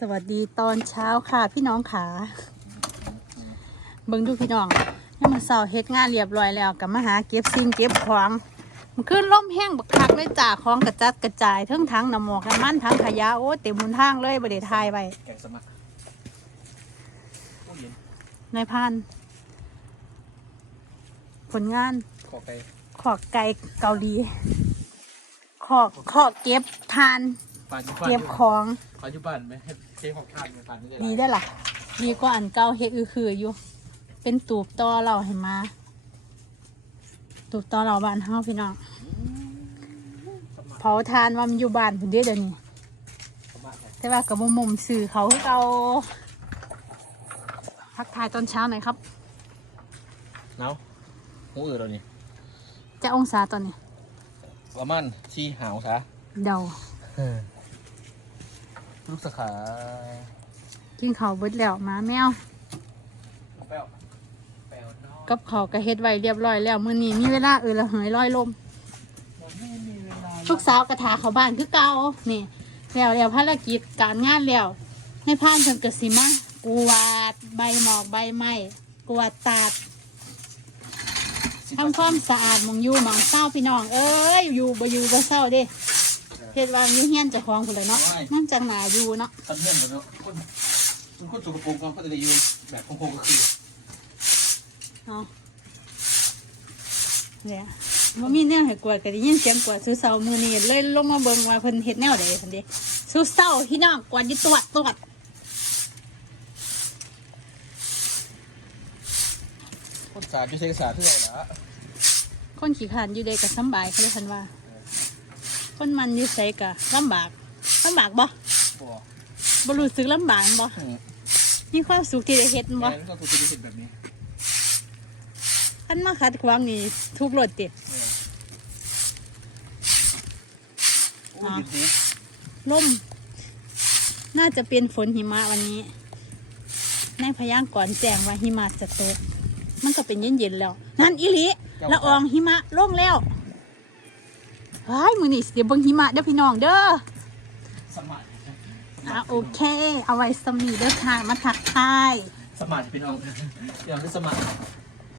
สวัสดีตอนเช้าค่ะพี่น้องขาเบิ่งดูพี่น้องนี่มันเสาร์เฮ็ดงานเรียบร้อยแล้วกับมาหาเก็บสิ่งเก็บของมันขึ้นล่มแห้งบักคักเลยจ่าของกระจัดกระจายทั้งทั้งน้ำหมอกน้ำมันทั้งขยะโอ้เต็มหุนทางเลยบริทายไปแกงสมัครโอ้เย็นนายพรานผลงานขอไก่ขอกไก่เกาหลีขอกขอกเก็บทาน ปานอยู่บ้านเก็บของปัจจุบันไหมให้เจ๊ของทานไหมปานไม่ได้ดีได้อล่ะดีกว่าอันเก่าเฮ็ดอือคืออยู่ เป็นตูบต่อเราให้มาตูบต่อเราบ้านเฮาพี่น้องเผาทานว่ามันอยู่บ้านพุ่นเด้อเดี๋ยวนี้สมัครแต่ว่ากับมุมสื่อเขาคือเก่าทักทายตอนเช้าหน่อยครับเนาหูอื่นเรานี่จะองศาตอนนี้ประมาณที่หาวซะเดา ลูกสาขากินข้าวเบิดแล้วหมาแมว แป้วแป้วน้องกับเขาวก็เฮ็ดไว้เรียบร้อยแล้วมื้อนี้มีเวลาเออละเหยร้อยลมไม่มีเวลาลูกสาวกระถาเขาบ้านคือเก่านี่แล้วแล้วภารกิจการงานแล้วให้ผ่านเพิ่นก็สิมากวาดใบหมอกใบไม้กวาดตาดทำความสะอาดหมองอยู่หมองเศร้าพี่น้อง เอ้ยอยู่บ่อยู่บ่เศร้าเด้ เฮ็ดว่ามีเฮียนเจ้าของพุ่นเลยเนาะนั่งจังหนาอยู่เนาะตัดเงื่อนหมดแล้วคนคนคนสกปรกก็จะอยู่แบบคงๆก็คือเนาะเนี่ยบ่มีแนวให้กวาดก็ได้ยินเสียงกวาดสู้เศร้ามื้อนี้เลยลงมาเบิ่งว่าเพิ่นเฮ็ดแนวใดเพิ่นเด้สู้เศร้าพี่น้องกวาดอยู่ตรวจตรวจคนสาดจะใช้สาดเท่าไหร่ละคนขี้ขลานอยู่เด็กกับสำบายเขาเลยคันว่า คนมันอยู่ใส่กะลำบากลำบากบ่บ่บ่รู้สึกลำบากบ่อืมมีความสุขที่ได้เฮ็ดแกบ่งก็คือจะเห็นแบบนี้คันมาขัดขวางนี่ทุกรถติโอ้ยดีลมน่าจะเป็นฝนหิมะวันนี้ ในพยากรณ์แจ้งว่าหิมะจะตก มันก็เป็นเย็นๆแล้ว นั่นอีหลีละอองหิมะลงแล้ว เฮ้ยมื้อนี้สิเดี๋ยวเบิ่งหิมะเด้อพี่น้องเด้อสมัครอะโอเค เอาไว้สมีเด้อค่ะมาทักทาย สมัครพี่น้องอยากได้สมัคร